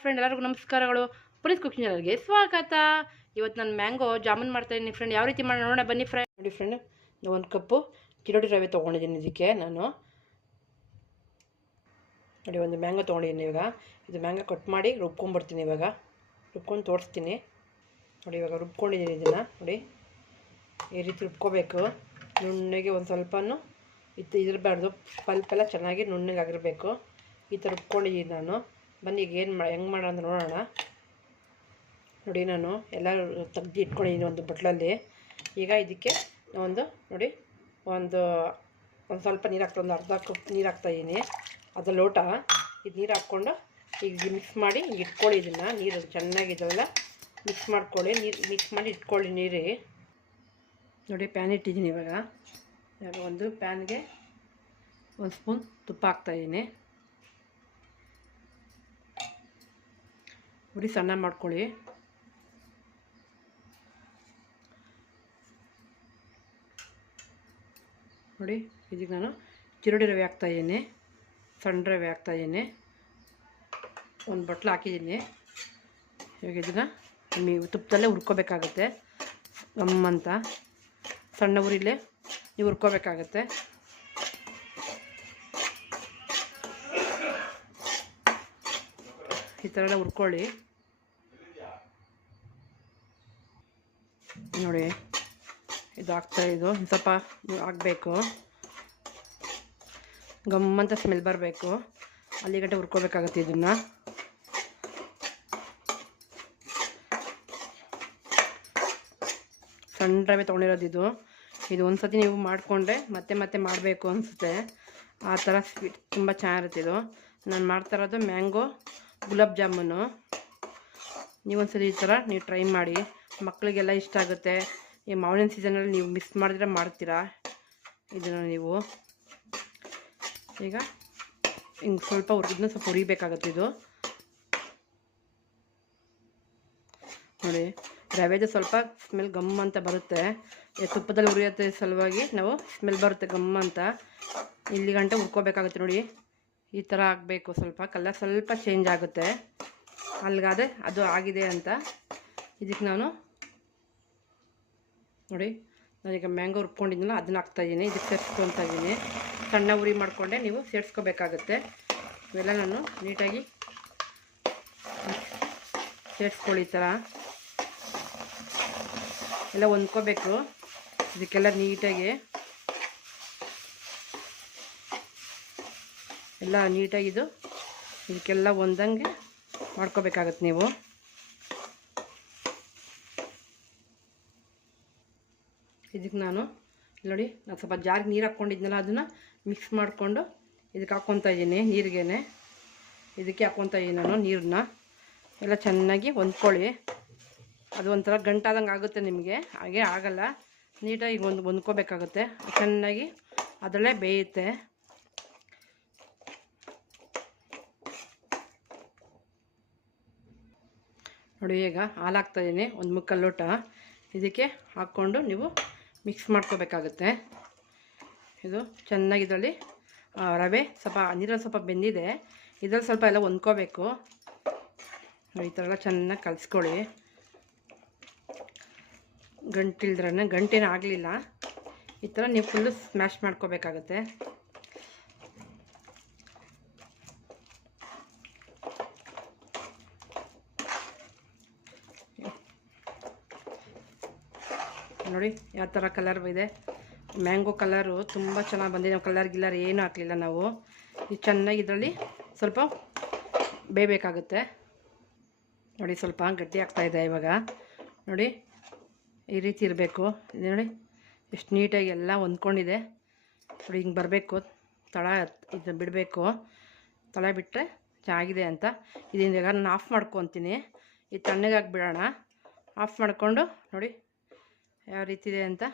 Friend ಎಲ್ಲರಿಗೂ ನಮಸ್ಕಾರಗಳು. Puneeth cooking ಚಾನಲ್ಗೆ ಸ್ವಾಗತ. ಇವತ್ತು ನಾನು ಮ್ಯಾಂಗೋ ಜಾಮೂನ್ ಮಾಡ್ತಾಯಿದ್ದೀನಿ ಫ್ರೆಂಡ್. ಯಾವ ರೀತಿ ಮಾಡೋಣ ಬನ್ನಿ ಫ್ರೆಂಡ್. ನೋಡಿ ಫ್ರೆಂಡ್, ಒಂದು ಕಪ್ಪು ಚಿರೋಟಿ ರವೆ ತೊಗೊಂಡಿದ್ದೀನಿ. ಇದಕ್ಕೆ ನಾನು ನೋಡಿ ಒಂದು ಮ್ಯಾಂಗೋ ತೊಗೊಂಡಿದ್ದೀನಿ. ಇವಾಗ ಇದು ಮ್ಯಾಂಗೋ ಕಟ್ ಮಾಡಿ ರುಬ್ಕೊಂಡ್ಬರ್ತೀನಿ. ಇವಾಗ ರುಬ್ಕೊಂಡು ತೋರಿಸ್ತೀನಿ. ನೋಡಿ ಇವಾಗ ರುಬ್ಕೊಂಡಿದ್ದೀನಿ. ಇದನ್ನು ನೋಡಿ ಈ ರೀತಿ ರುಬ್ಕೋಬೇಕು. ನುಣ್ಣಗೆ ಒಂದು ಸ್ವಲ್ಪನೂ ಇದಿರಬಾರ್ದು. ಪಲ್ಪೆಲ್ಲ ಚೆನ್ನಾಗಿ ನುಣ್ಣಗಾಗಿರಬೇಕು. ಈ ಥರ ರುಬ್ಕೊಂಡಿದ್ದೀನಿ ನಾನು. ಬನ್ನಿ ಈಗ ಹೆಂಗೆ ಮಾಡೋಣ ಅಂತ ನೋಡೋಣ. ನೋಡಿ ನಾನು ಎಲ್ಲ ತೆಗ್ದು ಇಟ್ಕೊಂಡಿದ್ದೀನಿ ಒಂದು ಬಟ್ಲಲ್ಲಿ. ಈಗ ಇದಕ್ಕೆ ಒಂದು ನೋಡಿ ಒಂದು ಸ್ವಲ್ಪ ನೀರು ಹಾಕ್ತಾ, ಒಂದು ಅರ್ಧ ಕಪ್ ನೀರು ಹಾಕ್ತಾಯಿದ್ದೀನಿ. ಅದು ಲೋಟ ಇದು ನೀರು ಹಾಕ್ಕೊಂಡು ಈಗ ಮಿಕ್ಸ್ ಮಾಡಿ ಇಟ್ಕೊಳ್ಳಿ. ಇದನ್ನು ನೀರು ಚೆನ್ನಾಗಿ ಇದೆಲ್ಲ ಮಿಕ್ಸ್ ಮಾಡ್ಕೊಳ್ಳಿ. ನೀರು ಮಿಕ್ಸ್ ಮಾಡಿ ಇಟ್ಕೊಳ್ಳಿ ನೀರು. ನೋಡಿ ಪ್ಯಾನ್ ಇಟ್ಟಿದ್ದೀನಿ. ಇವಾಗ ಒಂದು ಪ್ಯಾನ್ಗೆ ಒಂದು ಸ್ಪೂನ್ ತುಪ್ಪ ಹಾಕ್ತಾಯಿದ್ದೀನಿ. ಉರಿ ಸಣ್ಣ ಮಾಡ್ಕೊಳ್ಳಿ. ನೋಡಿ ಇದಕ್ಕೆ ನಾನು ಚಿರೋಟಿ ರವೆ ಹಾಕ್ತಾಯಿದ್ದೀನಿ. ಸಣ್ಣ ರವೆ ಹಾಕ್ತಾಯಿದ್ದೀನಿ. ಒಂದು ಬಟ್ಲು ಹಾಕಿದ್ದೀನಿ. ಇವಾಗ ಇದನ್ನು ತುಪ್ಪದಲ್ಲೇ ಹುರ್ಕೋಬೇಕಾಗತ್ತೆ. ಗಮ್ಮಂತ ಸಣ್ಣ ಉರಿಲೇ ನೀವು ಹುರ್ಕೋಬೇಕಾಗತ್ತೆ. ಈ ಥರ ಎಲ್ಲ ಹುರ್ಕೊಳ್ಳಿ. ನೋಡಿ ಇದು ಇದು ಸ್ವಲ್ಪ ಆಗಬೇಕು. ಗಮ್ಮಂತ ಸ್ಮೆಲ್ ಬರಬೇಕು. ಅಲ್ಲಿಗಂಟೆ ಹುರ್ಕೋಬೇಕಾಗತ್ತೆ. ಇದನ್ನು ಸಣ್ಣ ರವೆ ತೊಗೊಂಡಿರೋದು ಇದು ಒಂದು ಸತಿ ನೀವು ಮಾಡಿಕೊಂಡ್ರೆ ಮತ್ತೆ ಮತ್ತೆ ಮಾಡಬೇಕು ಅನಿಸುತ್ತೆ. ಆ ಥರ ಸ್ವೀಟ್ ತುಂಬ ಚೆನ್ನಾಗಿರುತ್ತೆ. ಇದು ನಾನು ಮಾಡ್ತಾ ಇರೋದು ಮ್ಯಾಂಗೋ ಗುಲಾಬ್ ಜಾಮೂನು. ನೀವೊಂದ್ಸರಿ ಈ ಥರ ನೀವು ಟ್ರೈ ಮಾಡಿ. ಮಕ್ಕಳಿಗೆಲ್ಲ ಇಷ್ಟ ಆಗುತ್ತೆ. ಈ ಮಾವಿನ ಸೀಸನಲ್ಲಿ ನೀವು ಮಿಸ್ ಮಾಡಿದ್ರೆ ಮಾಡ್ತೀರಾ ಇದನ್ನು ನೀವು. ಈಗ ಹಿಂಗೆ ಸ್ವಲ್ಪ ಇದನ್ನ ಸ್ವಲ್ಪ ಹುರಿಬೇಕಾಗತ್ತೆ. ಇದು ನೋಡಿ ರವೆದು ಸ್ವಲ್ಪ ಸ್ಮೆಲ್ ಗಮ್ ಅಂತ ಬರುತ್ತೆ. ತುಪ್ಪದಲ್ಲಿ ಹುರಿಯೋದ್ರ ಸಲುವಾಗಿ ನಾವು ಸ್ಮೆಲ್ ಬರುತ್ತೆ ಗಮ್ ಅಂತ. ಇಲ್ಲಿ ಗಂಟೆ ಹುರ್ಕೋಬೇಕಾಗುತ್ತೆ. ನೋಡಿ ಈ ಥರ ಆಗಬೇಕು. ಸ್ವಲ್ಪ ಕಲರ್ ಸ್ವಲ್ಪ ಚೇಂಜ್ ಆಗುತ್ತೆ. ಅಲ್ಲಿಗಾದರೆ ಅದು ಆಗಿದೆ ಅಂತ. ಇದಕ್ಕೆ ನಾನು ನೋಡಿ ನಾನೀಗ ಮ್ಯಾಂಗೋ ರುಬ್ಕೊಂಡಿದ್ದೀನಲ್ಲ ಅದನ್ನ ಹಾಕ್ತಾಯಿದ್ದೀನಿ. ಇದಕ್ಕೆ ಸೇರಿಸ್ಕೊತಾ ಇದ್ದೀನಿ. ಸಣ್ಣ ಉರಿ ಮಾಡಿಕೊಂಡೆ ನೀವು ಸೇರಿಸ್ಕೋಬೇಕಾಗತ್ತೆ. ಇವೆಲ್ಲ ನಾನು ನೀಟಾಗಿ ಸೇರಿಸ್ಕೊಳ್ಳಿ. ಈ ಥರ ಎಲ್ಲ ಹೊಂದ್ಕೋಬೇಕು. ಇದಕ್ಕೆಲ್ಲ ನೀಟಾಗಿ ಎಲ್ಲ ನೀಟಾಗಿದು ಇದಕ್ಕೆಲ್ಲ ಒಂದಂಗೆ ಮಾಡ್ಕೋಬೇಕಾಗತ್ತೆ ನೀವು. ಇದಕ್ಕೆ ನಾನು ಸ್ವಲ್ಪ ಜಾರಿಗೆ ನೀರು ಹಾಕ್ಕೊಂಡಿದ್ನಲ್ಲ ಅದನ್ನು ಮಿಕ್ಸ್ ಮಾಡಿಕೊಂಡು ಇದಕ್ಕೆ ಹಾಕ್ಕೊತಾ ಇದ್ದೀನಿ. ನೀರಿಗೇನೆ ಇದಕ್ಕೆ ಹಾಕ್ಕೊತಾ ಇದ್ದೀನಿ ನಾನು ನೀರನ್ನ. ಎಲ್ಲ ಚೆನ್ನಾಗಿ ಹೊಂದ್ಕೊಳ್ಳಿ. ಅದು ಒಂಥರ ಗಂಟಾದಂಗೆ ಆಗುತ್ತೆ ನಿಮಗೆ. ಹಾಗೆ ಆಗಲ್ಲ. ನೀಟಾಗಿ ಹೊಂದ್ಕೋಬೇಕಾಗುತ್ತೆ. ಚೆನ್ನಾಗಿ ಅದರಲ್ಲೇ ಬೇಯುತ್ತೆ. ನೋಡಿ ಈಗ ಹಾಲು ಹಾಕ್ತಾಯಿದ್ದೀನಿ. ಒಂದು ಮುಕ್ಕಾಲು ಲೋಟ ಇದಕ್ಕೆ ಹಾಕ್ಕೊಂಡು ನೀವು ಮಿಕ್ಸ್ ಮಾಡ್ಕೋಬೇಕಾಗತ್ತೆ. ಇದು ಚೆನ್ನಾಗಿ ಇದರಲ್ಲಿ ರವೆ ಸ್ವಲ್ಪ ನೀರಲ್ಲಿ ಸ್ವಲ್ಪ ಬೆಂದಿದೆ. ಇದರಲ್ಲಿ ಸ್ವಲ್ಪ ಎಲ್ಲ ಹೊಂದ್ಕೋಬೇಕು. ಈ ಥರ ಎಲ್ಲ ಚೆನ್ನಾಗಿ ಕಲಿಸ್ಕೊಳ್ಳಿ. ಗಂಟಿಲ್ದ್ರೇ ಗಂಟೇನೂ ಆಗಲಿಲ್ಲ. ಈ ಥರ ನೀವು ಫುಲ್ಲು ಸ್ಮ್ಯಾಶ್ ಮಾಡ್ಕೋಬೇಕಾಗತ್ತೆ. ನೋಡಿ ಯಾವ ಥರ ಕಲರ್ ಇದೆ. ಮ್ಯಾಂಗೋ ಕಲರು ತುಂಬ ಚೆನ್ನಾಗಿ ಬಂದಿದೆ. ನಾವು ಕಲರ್ ಏನೂ ಹಾಕಲಿಲ್ಲ ನಾವು. ಇದು ಚೆನ್ನಾಗಿ ಇದರಲ್ಲಿ ಸ್ವಲ್ಪ ಬೇಯಬೇಕಾಗುತ್ತೆ. ನೋಡಿ ಸ್ವಲ್ಪ ಗಟ್ಟಿ ಆಗ್ತಾಯಿದೆ ಇವಾಗ. ನೋಡಿ ಈ ರೀತಿ ಇರಬೇಕು. ಇದು ನೋಡಿ ಎಷ್ಟು ನೀಟಾಗಿ ಎಲ್ಲ ಹೊಂದ್ಕೊಂಡಿದೆ. ನೋಡಿ ಹಿಂಗೆ ಬರಬೇಕು. ತಳ ಇದು ಬಿಡಬೇಕು. ತಳ ಬಿಟ್ಟರೆ ಚೆನ್ನಾಗಿದೆ ಅಂತ. ಇದರಿಂದ ಈಗ ನಾನು ಆಫ್ ಮಾಡ್ಕೊತೀನಿ. ಇದು ತಣ್ಣಗಾಗಿ ಬಿಡೋಣ. ಆಫ್ ಮಾಡಿಕೊಂಡು ನೋಡಿ ಯಾವ ರೀತಿ ಇದೆ ಅಂತ.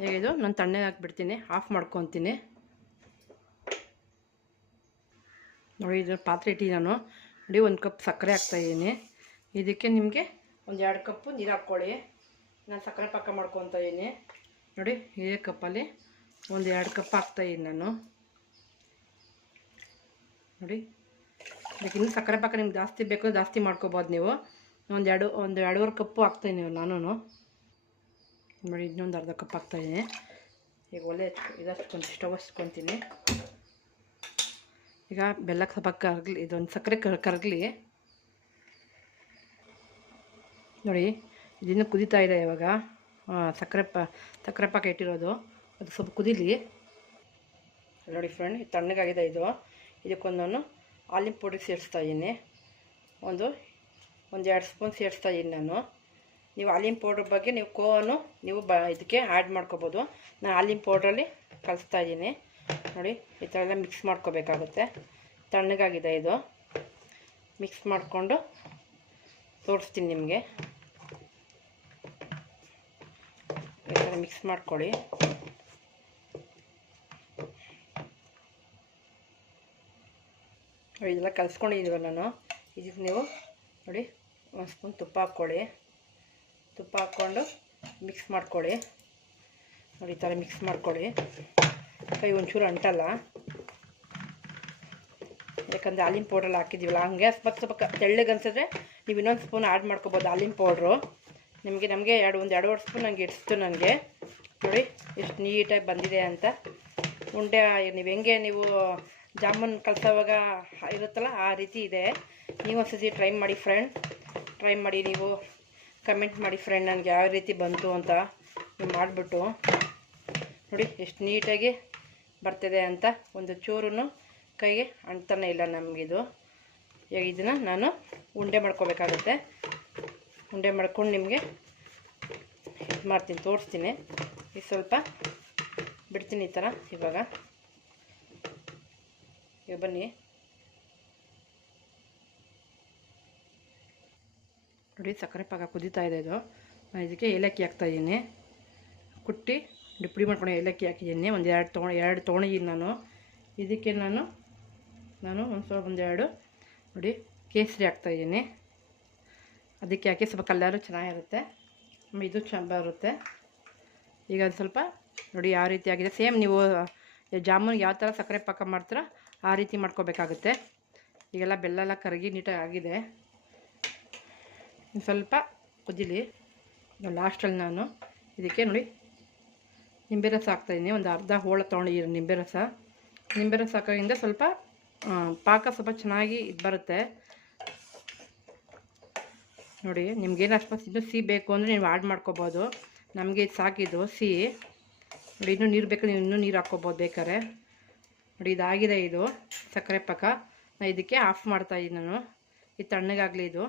ಹೇಗಿದು ನಾನು ತಣ್ಣಗೆ ಹಾಕ್ಬಿಡ್ತೀನಿ. ಆಫ್ ಮಾಡ್ಕೊತೀನಿ. ನೋಡಿ ಇದು ಪಾತ್ರೆ ಇಟ್ಟು ನಾನು ನೋಡಿ ಒಂದು ಕಪ್ ಸಕ್ಕರೆ ಹಾಕ್ತಾಯಿದ್ದೀನಿ. ಇದಕ್ಕೆ ನಿಮಗೆ ಒಂದು 2 ಕಪ್ಪು ನೀರು ಹಾಕ್ಕೊಳ್ಳಿ. ನಾನು ಸಕ್ಕರೆ ಪಾಕ ಮಾಡ್ಕೊತಾ ಇದ್ದೀನಿ. ನೋಡಿ ಇದೇ ಕಪ್ಪಲ್ಲಿ ಒಂದು 2 ಕಪ್ ಹಾಕ್ತಾಯಿದ್ದೀನಿ ನಾನು. ನೋಡಿ ಅದಕ್ಕೆ ಇನ್ನೂ ಸಕ್ಕರೆ ಪಾಕ ನಿಮ್ಗೆ ಜಾಸ್ತಿ ಬೇಕು ಜಾಸ್ತಿ ಮಾಡ್ಕೊಬೋದು ನೀವು. ಒಂದು ಎರಡೂವರೆ ಕಪ್ಪು ಹಾಕ್ತಾಯಿದ್ದೀನಿ ನಾನು ನೋಡಿ. ಇನ್ನೊಂದು ಅರ್ಧ ಕಪ್ ಹಾಕ್ತಾಯಿದ್ದೀನಿ. ಈಗ ಒಲೆ ಸ್ಟವ್ ಹಚ್ಕೊತೀನಿ. ಈಗ ಬೆಲ್ಲ ಸ್ವಲ್ಪ ಕರಗಲಿ, ಇದೊಂದು ಸಕ್ಕರೆ ಕರಗಲಿ ನೋಡಿ. ಇದನ್ನು ಕುದೀತಾ ಇದೆ ಇವಾಗ. ಸಕ್ಕರೆ ಪಾಕ ಇಟ್ಟಿರೋದು ಅದು ಸ್ವಲ್ಪ ಕುದೀಲಿ ನೋಡಿ ಫ್ರೆಂಡ್. ಇದು ತಣ್ಣಗಾಗಿದೆ. ಇದಕ್ಕೊಂದು ನಾನು ಹಾಲಿನ ಪುಡಿ ಸೇರಿಸ್ತಾಯಿದ್ದೀನಿ. ಒಂದು 2 ಸ್ಪೂನ್ ಸೇರಿಸ್ತಾಯಿದ್ದೀನಿ ನಾನು. ನೀವು ಹಾಲಿನ ಪೌಡ್ರ್ ಬಗ್ಗೆ ನೀವು ಕೋವನ್ನು ನೀವು ಇದಕ್ಕೆ ಆ್ಯಡ್ ಮಾಡ್ಕೊಬೋದು. ನಾನು ಹಾಲಿನ ಪೌಡ್ರಲ್ಲಿ ಕಲಿಸ್ತಾಯಿದ್ದೀನಿ ನೋಡಿ. ಈ ಥರ ಎಲ್ಲ ಮಿಕ್ಸ್ ಮಾಡ್ಕೋಬೇಕಾಗುತ್ತೆ. ತಣ್ಣಗಾಗಿದೆ ಇದು. ಮಿಕ್ಸ್ ಮಾಡಿಕೊಂಡು ತೋರಿಸ್ತೀನಿ ನಿಮಗೆ. ಈ ಥರ ಮಿಕ್ಸ್ ಮಾಡ್ಕೊಳ್ಳಿ. ಇದೆಲ್ಲ ಕಲಿಸ್ಕೊಂಡಿದ್ದೀವಲ್ಲ ನಾನು. ಇದಕ್ಕೆ ನೀವು ನೋಡಿ 1 ಸ್ಪೂನ್ ತುಪ್ಪ ಹಾಕ್ಕೊಳ್ಳಿ. ತುಪ್ಪ ಹಾಕ್ಕೊಂಡು ಮಿಕ್ಸ್ ಮಾಡ್ಕೊಳ್ಳಿ ನೋಡಿ. ಈ ಥರ ಮಿಕ್ಸ್ ಮಾಡ್ಕೊಳ್ಳಿ. ಕೈ ಒಂಚೂರು ಅಂಟಲ್ಲ, ಯಾಕಂದರೆ ಹಾಲಿನ ಪೌಡ್ರಲ್ಲಿ ಹಾಕಿದ್ದೀವಲ್ಲ. ಹಂಗೆ ಸ್ವಲ್ಪ ತೆಳ್ಳಗೆ ಅನ್ಸಿದ್ರೆ ನೀವು ಇನ್ನೊಂದು ಸ್ಪೂನ್ ಆ್ಯಡ್ ಮಾಡ್ಕೊಬೋದು ಹಾಲಿನ ಪೌಡ್ರು. ನಮಗೆ 2-2.5 ಸ್ಪೂನ್ ನನಗೆ ಇಡಿಸ್ತು. ನನಗೆ ನೋಡಿ ಎಷ್ಟು ನೀಟಾಗಿ ಬಂದಿದೆ ಅಂತ. ಉಂಡೆ ನೀವು ಜಾಮೂನ್ ಕಲಸೋವಾಗ ಇರುತ್ತಲ್ಲ ಆ ರೀತಿ ಇದೆ. ನೀವು ಒಂದ್ಸತಿ ಟ್ರೈ ಮಾಡಿ ಫ್ರೆಂಡ್. ಟ್ರೈ ಮಾಡಿ, ನೀವು ಕಮೆಂಟ್ ಮಾಡಿ ಫ್ರೆಂಡ್ ನನಗೆ ಯಾವ ರೀತಿ ಬಂತು ಅಂತ. ನೀವು ಮಾಡಿಬಿಟ್ಟು ನೋಡಿ ಎಷ್ಟು ನೀಟಾಗಿ ಬರ್ತಿದೆ ಅಂತ. ಒಂದು ಚೂರು ಕೈಗೆ ಅಂಟ್ತಾನೆ ಇಲ್ಲ ನಮಗಿದು. ಈಗ ಇದನ್ನು ನಾನು ಉಂಡೆ ಮಾಡ್ಕೋಬೇಕಾಗುತ್ತೆ. ಉಂಡೆ ಮಾಡ್ಕೊಂಡು ನಿಮಗೆ ಇದು ಮಾಡ್ತೀನಿ, ತೋರಿಸ್ತೀನಿ. ಈಗ ಸ್ವಲ್ಪ ಬಿಡ್ತೀನಿ ಈ ಥರ. ಇವಾಗ ಬನ್ನಿ ನೋಡಿ. ಸಕ್ಕರೆ ಪಾಕ ಕುದೀತಾ ಇದೆ. ನಾನು ಇದಕ್ಕೆ ಏಲಕ್ಕಿ ಹಾಕ್ತಾಯಿದ್ದೀನಿ. ಕುಟ್ಟಿ ಪುಡಿ ಮಾಡ್ಕೊಂಡು ಏಲಕ್ಕಿ ಹಾಕಿದ್ದೀನಿ. ಒಂದು 2 ತೊಗೊಂಡಿದ್ದೀನಿ ನಾನು. ಇದಕ್ಕೆ ನಾನು ಒಂದೆರಡು ನೋಡಿ ಕೇಸರಿ ಹಾಕ್ತಾಯಿದ್ದೀನಿ. ಅದಕ್ಕೆ ಹಾಕಿ ಸ್ವಲ್ಪ ಕಲರು ಚೆನ್ನಾಗಿರುತ್ತೆ. ಇದು ಬರುತ್ತೆ. ಈಗ ಅದು ಸ್ವಲ್ಪ ನೋಡಿ ಯಾವ ರೀತಿ ಆಗಿದೆ. ಸೇಮ್ ನೀವು ಜಾಮೂನ್ಗೆ ಯಾವ ಥರ ಸಕ್ಕರೆ ಪಾಕ ಮಾಡ್ತೀರೋ ಆ ರೀತಿ ಮಾಡ್ಕೋಬೇಕಾಗುತ್ತೆ. ಈಗೆಲ್ಲ ಬೆಲ್ಲ ಎಲ್ಲ ಕರಗಿ ನೀಟಾಗಿ ಆಗಿದೆ. ಸ್ವಲ್ಪ ಕುದೀಲಿ. ಲಾಸ್ಟಲ್ಲಿ ನಾನು ಇದಕ್ಕೆ ನೋಡಿ ನಿಂಬೆ ರಸ ಹಾಕ್ತಾಯಿದ್ದೀನಿ. ಒಂದು ಅರ್ಧ ಹೋಳು ತೊಗೊಂಡಿದ್ದೀನಿ ನಿಂಬೆ ರಸ ಹಾಕೋದ್ರಿಂದ ಸ್ವಲ್ಪ ಪಾಕ ಸ್ವಲ್ಪ ಚೆನ್ನಾಗಿ ಇದು ಬರುತ್ತೆ ನೋಡಿ. ನಿಮ್ಗೇನು ಅಷ್ಟು ಇನ್ನೂ ಸಿಹಿ ಬೇಕು ಅಂದರೆ ನೀವು ಆ್ಯಡ್ ಮಾಡ್ಕೊಬೋದು. ನಮಗೆ ಇದು ಸಾಕಿದ್ದು ಸಿಹಿ ನೋಡಿ. ಇನ್ನೂ ನೀರು ಬೇಕು, ನೀವು ಇನ್ನೂ ನೀರು ಹಾಕ್ಕೊಬೋದು ಬೇಕಾದ್ರೆ ನೋಡಿ. ಇದಾಗಿದೆ ಇದು ಸಕ್ಕರೆ ಪಾಕ. ನಾನು ಇದಕ್ಕೆ ಆಫ್ ಮಾಡ್ತಾಯಿದ್ದೀನಿ ನಾನು. ಇದು ತಣ್ಣಗಾಗಲಿ ಇದು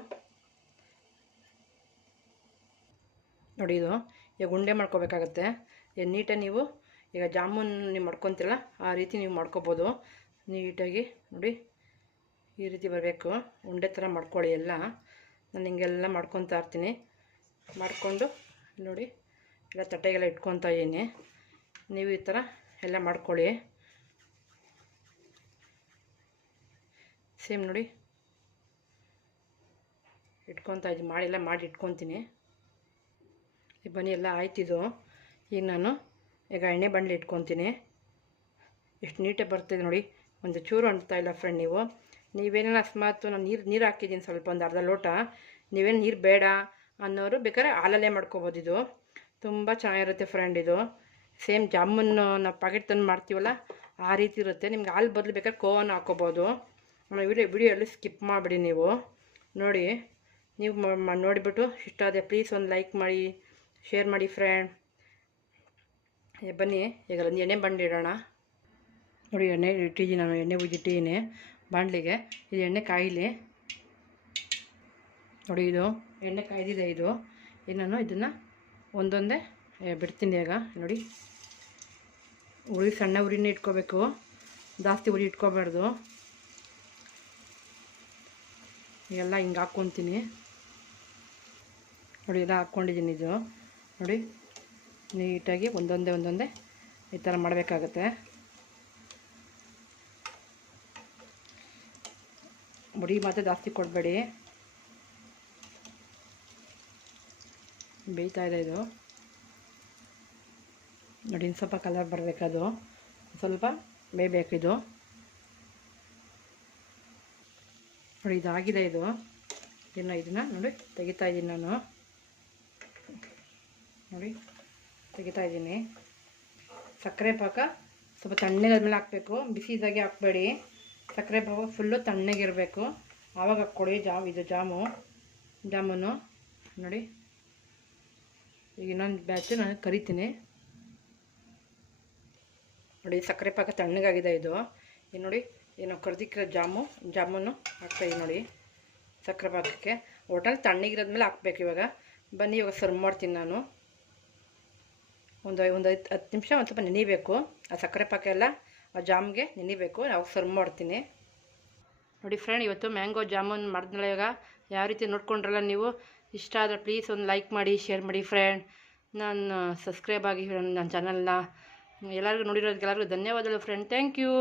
ನೋಡಿ. ಇದು ಈಗ ಉಂಡೆ ಮಾಡ್ಕೋಬೇಕಾಗತ್ತೆ. ನೀಟಾಗಿ ನೀವು ಈಗ ಜಾಮೂನ್ ನೀವು ಮಾಡ್ಕೊತೀರಲ್ಲ ಆ ರೀತಿ ನೀವು ಮಾಡ್ಕೊಬೋದು ನೀಟಾಗಿ ನೋಡಿ. ಈ ರೀತಿ ಬರಬೇಕು. ಉಂಡೆ ಥರ ಮಾಡ್ಕೊಳ್ಳಿ ಎಲ್ಲ. ನಾನು ಹಿಂಗೆಲ್ಲ ಮಾಡ್ಕೊತಾ ಇರ್ತೀನಿ. ಮಾಡಿಕೊಂಡು ನೋಡಿ ಎಲ್ಲ ತಟ್ಟೆಗೆಲ್ಲ ಇಟ್ಕೊತಾ ಇದ್ದೀನಿ. ನೀವು ಈ ಥರ ಎಲ್ಲ ಮಾಡ್ಕೊಳ್ಳಿ. ಸೇಮ್ ನೋಡಿ ಇಟ್ಕೊತಾ ಇದ್ದೀನಿ. ಮಾಡಿ ಇಟ್ಕೊತೀನಿ. ಬನ್ನಿ ಎಲ್ಲ ಆಯ್ತಿದ್ದು. ಈಗ ನಾನು ಎಣ್ಣೆ ಬಾಣಲೆ ಇಟ್ಕೊತೀನಿ. ಎಷ್ಟು ನೀಟಾಗಿ ಬರ್ತಿದೆ ನೋಡಿ. ಒಂದು ಚೂರು ಅಂಟ್ತಾ ಇಲ್ಲ ಫ್ರೆಂಡ್. ನೀವೇನೇನು ಅಕಸ್ಮಾತ್ ನಾನು ನೀರು ಹಾಕಿದ್ದೀನಿ ಸ್ವಲ್ಪ, ಒಂದು ಅರ್ಧ ಲೋಟ. ನೀವೇನು ನೀರು ಬೇಡ ಅನ್ನೋರು ಬೇಕಾದ್ರೆ ಹಾಲಲ್ಲೇ ಮಾಡ್ಕೊಬೋದು. ಇದು ತುಂಬ ಚೆನ್ನಾಗಿರುತ್ತೆ ಫ್ರೆಂಡ್. ಇದು ಸೇಮ್ ಜಾಮೂನ್ ನಾವು ಪ್ಯಾಕೆಟ್ ತಂದು ಮಾಡ್ತೀವಲ್ಲ ಆ ರೀತಿ ಇರುತ್ತೆ. ನಿಮ್ಗೆ ಹಾಲು ಬದಲು ಬೇಕಾದ್ರೆ ಕೋವನ್ನು ಹಾಕ್ಕೋಬೋದು. ವಿಡಿಯೋ ಎಲ್ಲ ಸ್ಕಿಪ್ ಮಾಡಿಬಿಡಿ ನೀವು ನೋಡಿ. ನೀವು ನೋಡಿಬಿಟ್ಟು ಇಷ್ಟ ಆದರೆ ಪ್ಲೀಸ್ ಒಂದು ಲೈಕ್ ಮಾಡಿ, ಶೇರ್ ಮಾಡಿ ಫ್ರೆಂಡ್. ಬನ್ನಿ ಈಗ ಒಂದು ಎಣ್ಣೆ ಬಾಣಲೆ ಇಡೋಣ ನೋಡಿ. ಎಣ್ಣೆ ಇಟ್ಟಿದ್ದೀನಿ ನಾನು. ಎಣ್ಣೆ ಉಜ್ಜಿಟ್ಟಿದ್ದೀನಿ ಬಾಣಲಿಗೆ. ಇದು ಎಣ್ಣೆ ಕಾಯಿಲಿ ನೋಡಿ. ಇದು ಎಣ್ಣೆ ಕಾಯ್ದಿದೆ. ಈಗ ನಾನು ಇದನ್ನು ಒಂದೊಂದೇ ಬಿಡ್ತೀನಿ. ಈಗ ನೋಡಿ ಸಣ್ಣ ಉರಿನೇ ಇಟ್ಕೋಬೇಕು, ಜಾಸ್ತಿ ಉರಿ ಇಟ್ಕೋಬಾರ್ದು. ಎಲ್ಲ ಹಿಂಗೆ ಹಾಕ್ಕೊತೀನಿ ನೋಡಿ. ಎಲ್ಲ ಹಾಕ್ಕೊಂಡಿದ್ದೀನಿ. ಇದು ನೋಡಿ ನೀಟಾಗಿ ಒಂದೊಂದೇ ಈ ಥರ ಮಾಡಬೇಕಾಗತ್ತೆ. ಮುಡಿ ಮಾತ್ರ ಜಾಸ್ತಿ ಕೊಡಬೇಡಿ. ಬೇಯ್ತಾ ಇದೆ ಇದು ನೋಡಿ. ಇನ್ನು ಸ್ವಲ್ಪ ಕಲರ್ ಬರಬೇಕದು, ಸ್ವಲ್ಪ ಬೇಯಬೇಕಿದು ನೋಡಿ ಇದಾಗಿದೆ ಇದು. ಇದನ್ನು ನೋಡಿ ತೆಗಿತಾ ಇದ್ದೀನಿ ನಾನು. ನೋಡಿ ತೆಗಿತಾ ಇದ್ದೀನಿ. ಸಕ್ಕರೆ ಪಾಕ ಸ್ವಲ್ಪ ತಣ್ಣಗಾದ್ಮೇಲೆ ಹಾಕಬೇಕು, ಬಿಸಿ ಇದ್ದಾಗೆ ಹಾಕಬೇಡಿ. ಸಕ್ಕರೆ ಪಾಕ ಫುಲ್ಲು ತಣ್ಣಗಿರಬೇಕು, ಆವಾಗ ಹಾಕ್ಕೊಡಿ. ಇದು ಜಾಮೂನು ನೋಡಿ. ಈಗ ಇನ್ನೊಂದು ಬ್ಯಾಚು ನಾನು ಕರಿತೀನಿ ನೋಡಿ. ಸಕ್ಕರೆ ಪಾಕ ತಣ್ಣಗಾಗಿದೆ ಇದು. ನೋಡಿ ಏನೋ ಕರ್ದಿಕ್ಕಿರೋ ಜಾಮೂನು ಹಾಕ್ತಾಯಿದ್ದೀನಿ ನೋಡಿ ಸಕ್ಕರೆ ಪಾಕಕ್ಕೆ. ಒಟ್ಟಲ್ಲಿ ತಣ್ಣಗಿರೋದ್ಮೇಲೆ ಹಾಕ್ಬೇಕು. ಇವಾಗ ಬನ್ನಿ, ಇವಾಗ ಸರ್ವ್ ಮಾಡ್ತೀನಿ ನಾನು. ಒಂದು 10 ನಿಮಿಷ ಒಂದು ಸ್ವಲ್ಪ ನೆನಿಬೇಕು. ಆ ಸಕ್ಕರೆ ಪಾಕ ಎಲ್ಲ ಆ ಜಾಮ್ಗೆ ನೆನಿಬೇಕು. ನಾವು ಸರ್ವ್ ಮಾಡ್ತೀನಿ ನೋಡಿ. ಫ್ರೆಂಡ್, ಇವತ್ತು ಮ್ಯಾಂಗೋ ಜಾಮೂನ್ ಮಾಡಿದ್ಮೇಲೆ ಇವಾಗ ಯಾವ ರೀತಿ ನೋಡ್ಕೊಂಡ್ರಲ್ಲ ನೀವು. ಇಷ್ಟ ಆದರೆ ಪ್ಲೀಸ್ ಒಂದು ಲೈಕ್ ಮಾಡಿ, ಶೇರ್ ಮಾಡಿ ಫ್ರೆಂಡ್. ನಾನು ಸಬ್ಸ್ಕ್ರೈಬ್ ಆಗಿ ನನ್ನ ಚಾನಲ್ನ ಎಲ್ಲರಿಗೂ ನೋಡಿರೋದಕ್ಕೆಲ್ಲರಿಗೂ ಧನ್ಯವಾದಗಳು ಫ್ರೆಂಡ್. Thank you.